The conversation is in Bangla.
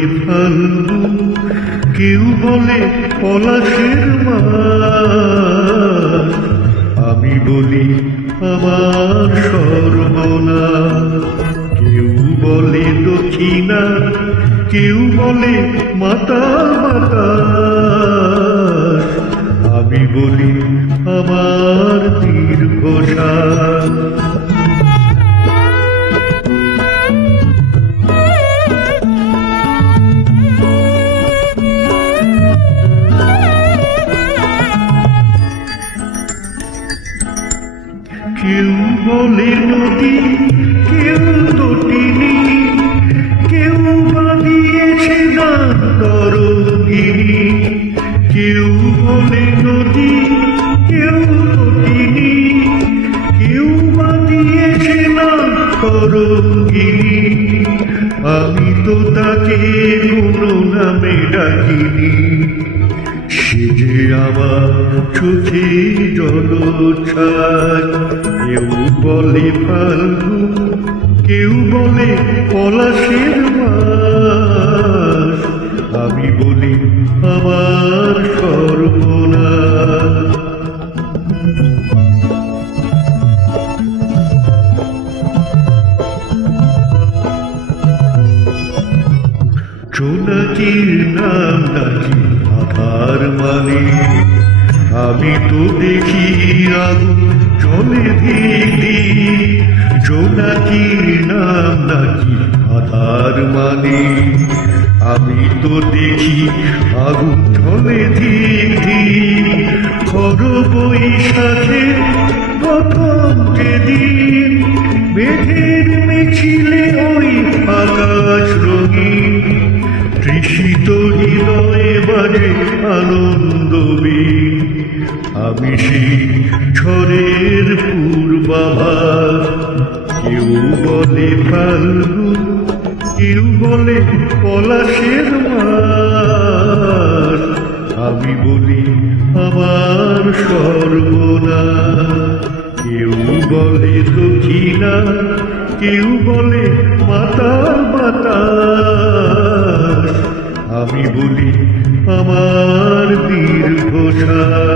বলে ফাল্গুন, কেউ বলে পলাশের মাস, আমি বলি আমার সর্বনাশ। কেউ বলে দক্ষিণা, কেউ বলে মাতা বাতাস, আমি বলি আমার দীর্ঘশ্বাস। কেউ বলে নদী, কেউ তটিনী, কেউ বা দিয়েছে নাম তরঙ্গিনী। কেউ বলে নদী, কেউ তটিনী, কেউ বা দিয়েছে নাম তরঙ্গিনী। আমি তো তাকে কোনো নামে ডাকিনি, সে যে আমার চোখে জলছায়। কেউ বলে ফাল্গুন, কেউ বলে পলাশের মাস, আমি বলি আমার সর্বনাশ। জোনাকির নাম নাকি আধার মানে, আমি তো দেখি আগুন জলে দিদি। জোনাকির নাম নাকি আধার মানে, আমি তো দেখি আগুন জলে দিদি। খর বৈশাখে প্রথম যেদিন, মেঘের মিছিলে ওই আকাশ রঙিন। তৃষিত হৃদয়ে বাজে আনন্দ বীণ, আমি সেই ঝড়ের পূর্বাভাস। কেউ বলে ফাল্গুন, কেউ বলে পলাশের মাস, আমি বলি আমার সর্বনাশ। কেউ বলে দক্ষিণা, কেউ বলে মাতা বাতাস, আমি বলি আমার দীর্ঘশ্বাস।